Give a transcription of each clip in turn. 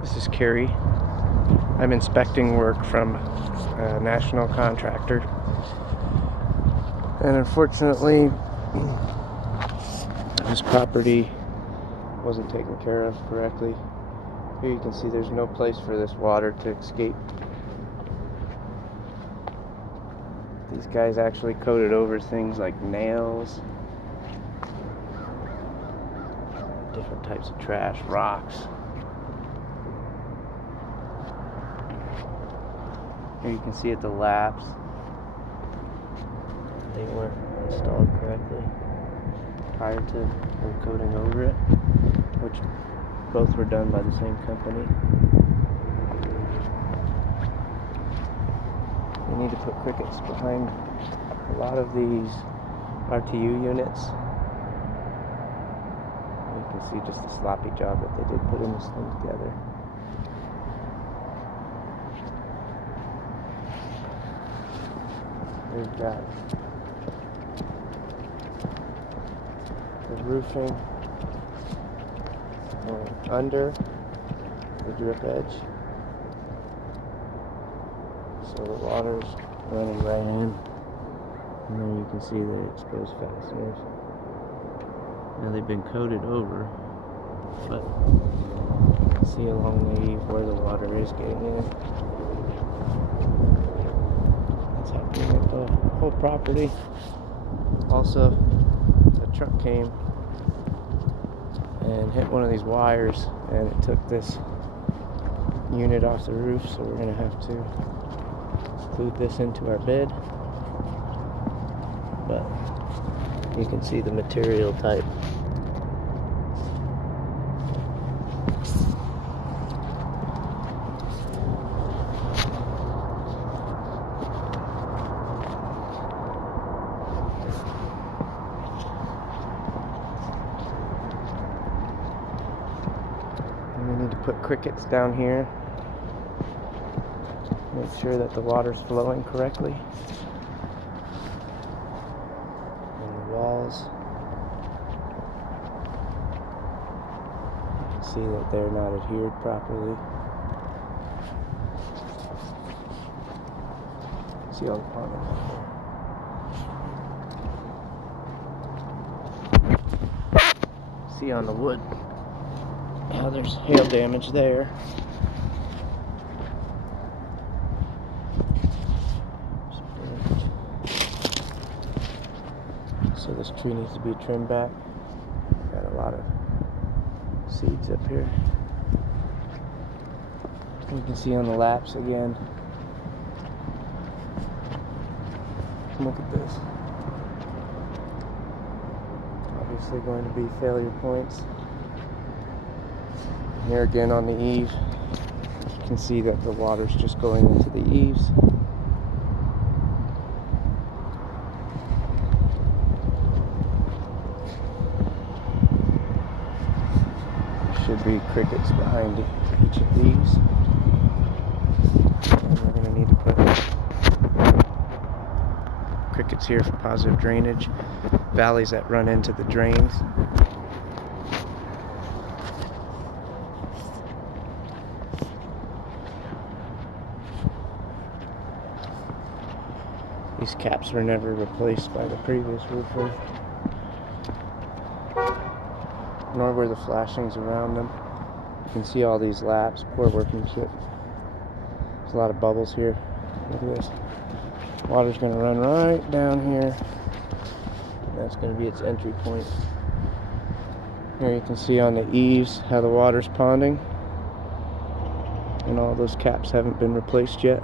This is Carrie. I'm inspecting work from a national contractor, and unfortunately this property wasn't taken care of correctly. Here you can see there's no place for this water to escape. These guys actually coated over things like nails, different types of trash, rocks. Here you can see at the laps, they weren't installed correctly prior to them coating over it, which both were done by the same company. We need to put crickets behind a lot of these RTU units. You can see just the sloppy job that they did putting this thing together. We've got the roofing going under the drip edge, so the water's running right in, and there you can see the exposed fasteners. Now they've been coated over, but you can see along the eave where the water is getting in. That's happening with the whole property. Also, the truck came and hit one of these wires, and it took this unit off the roof, so we're going to have to include this into our bid. But you can see the material type. And we need to put crickets down here. Make sure that the water's flowing correctly. And the walls, you can see that they're not adhered properly. See all the plumbing up there. See on the wood how there's hail damage there. So this tree needs to be trimmed back. Got a lot of seeds up here. You can see on the laps again. Look at this. Obviously going to be failure points. Here again on the eave, you can see that the water's just going into the eaves. Should be crickets behind each of these. And we're going to need to put crickets here for positive drainage, valleys that run into the drains. These caps were never replaced by the previous roofer, nor were the flashings around them. You can see all these laps, poor workmanship. There's a lot of bubbles here. Look at this. Water's going to run right down here. That's going to be its entry point. Here you can see on the eaves how the water's ponding, and all those caps haven't been replaced yet.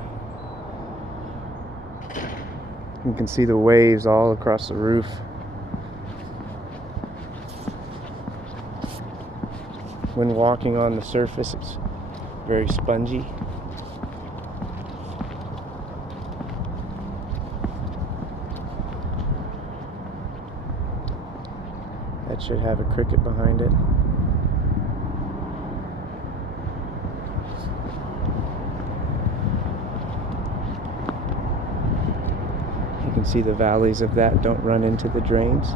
You can see the waves all across the roof. When walking on the surface, it's very spongy. That should have a cricket behind it. You can see the valleys of that don't run into the drains.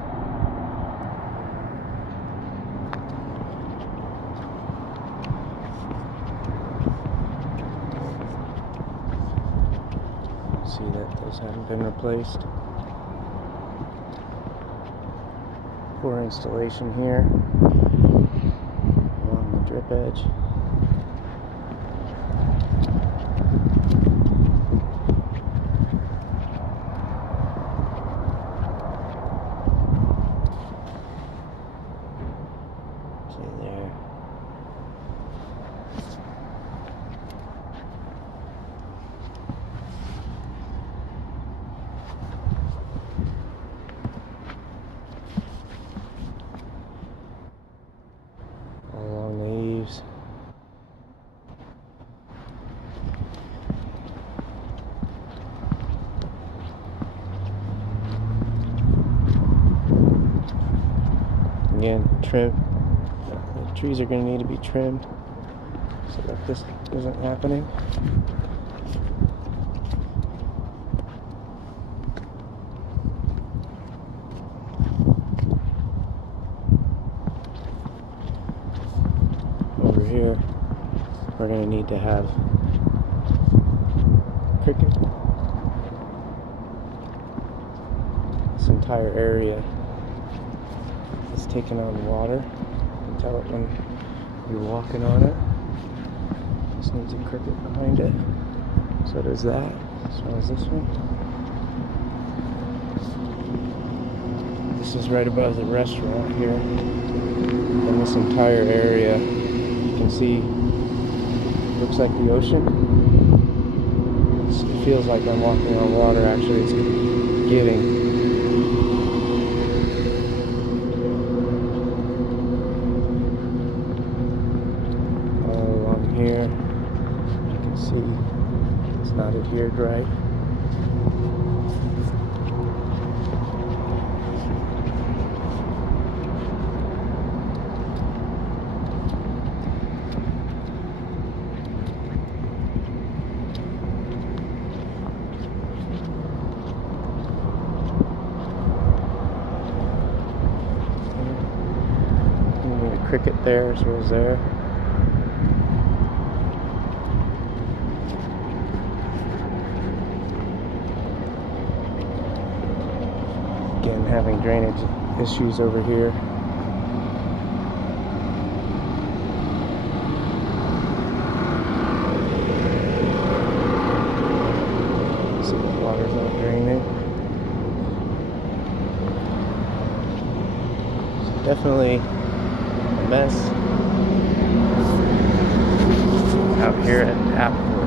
see that those haven't been replaced. Poor installation here along the drip edge. See there. All along the eaves. Again, trim. The trees are going to need to be trimmed so that this isn't happening. Over here, we're going to need to have cricket. This entire area is taking on water. You can tell it when you're walking on it. This needs a cricket behind it. So does that, as well as this one. This is right above the restaurant here. And this entire area, you can see, looks like the ocean. It feels like I'm walking on water, actually. It's giving. Here, you can see it's not adhered right. And the cricket there as well as there. Again, having drainage issues over here. See the water's not draining. It's definitely a mess out here at Apple.